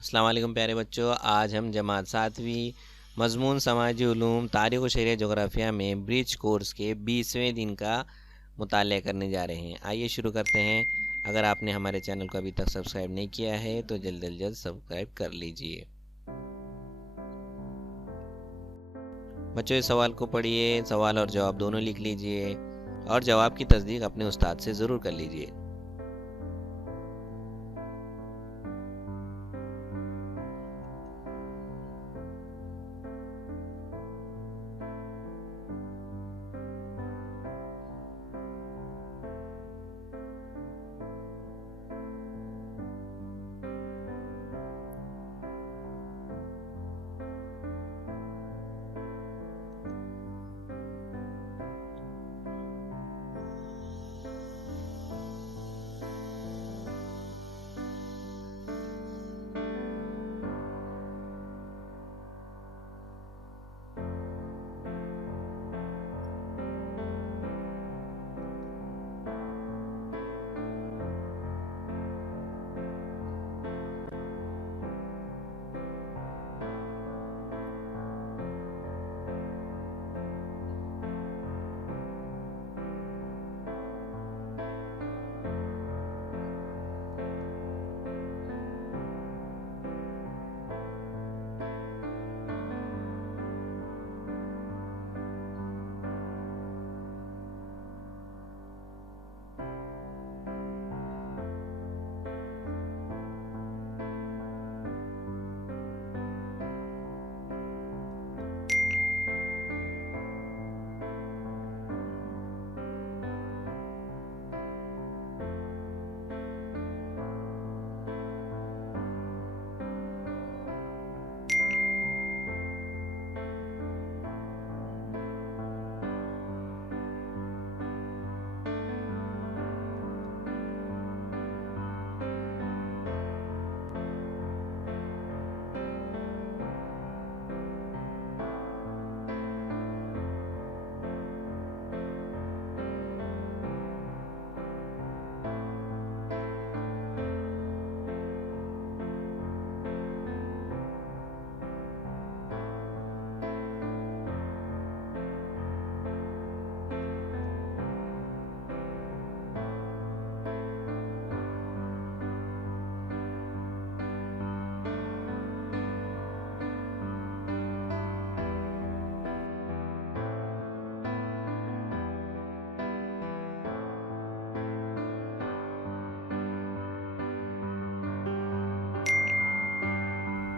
अस्सलाम वालेकुम प्यारे बच्चों, आज हम जमात 7वीं मज़मून समाजी उलूम तारीख़ व शरियत जोग्राफ़िया में ब्रिज कोर्स के 20वें दिन का मुताला करने जा रहे हैं। आइए शुरू करते हैं। अगर आपने हमारे चैनल को अभी तक सब्सक्राइब नहीं किया है तो जल्द अज जल्द सब्सक्राइब कर लीजिए। बच्चों, इस सवाल को पढ़िए, सवाल और जवाब दोनों लिख लीजिए और जवाब की तस्दीक अपने उस्ताद से ज़रूर कर लीजिए।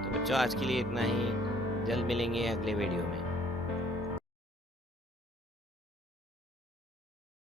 तो बच्चों, आज के लिए इतना ही। जल्द मिलेंगे अगले वीडियो में।